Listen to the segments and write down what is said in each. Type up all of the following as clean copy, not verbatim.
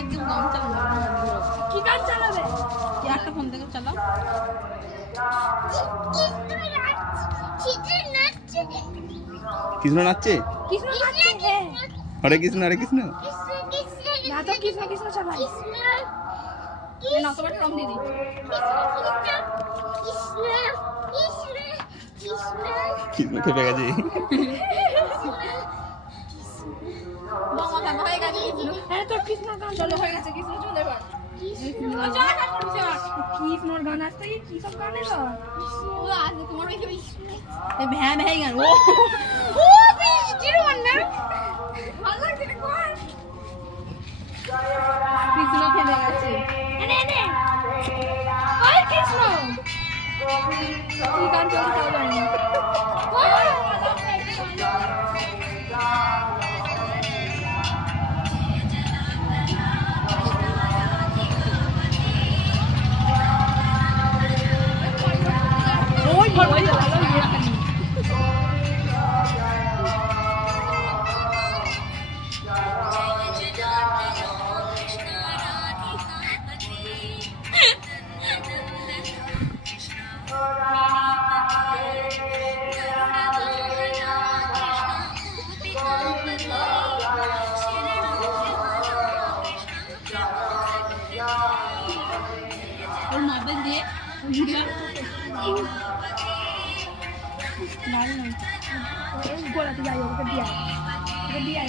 একদম গান চালাবে। কি গান চালাবে? কি একটা ফোন থেকে চালাও। কৃষ্ণ নাচছে? কৃষ্ণ নাচছে, হ্যাঁ। হরে কৃষ্ণ হরে কৃষ্ণ। না তো কৃষ্ণ কৃষ্ণ চালাই। না তোমার রং দিদি। কৃষ্ণ খেপে গেছে। মামা হয়ে গেছে কৃষ্ণ। হ্যাঁ তো কৃষ্ণ গান চলো হয়ে গেছে কৃষ্ণ চলে এবার। কৃষ্ণর গান আসতে কি সব গান এলো? ও আজকে তোমার ওই ভ্যা ভ্যা গান। ও বৃষ্টির না ভালো লাগছে না কোন কৃষ্ণ খেলে গেছে। এনে এনে ওই কৃষ্ণ কি গান চলছে তাও জানি না। और मार्बल दिए गोला तो जाइए ओके दिया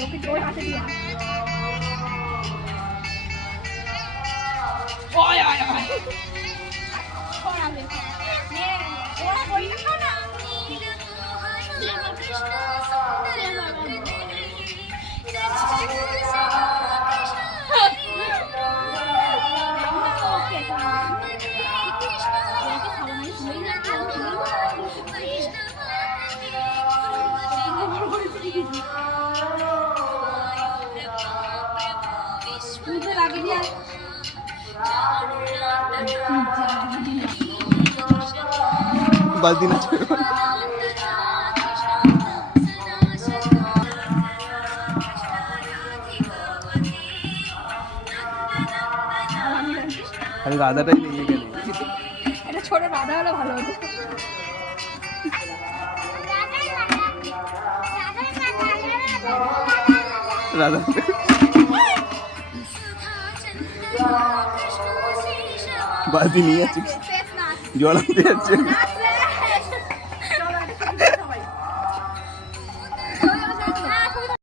ओके जोड़ हाथ दिया ओए ओए ओए और आगे ये ओरा कोई ना खाना बाल्टी ना छोड़ो। अरे राधा टाइम नहीं है क्या? এটা ছোট রাধা হলে ভালো হতো। राधा बाल्टी नहीं है, जल आते हैं।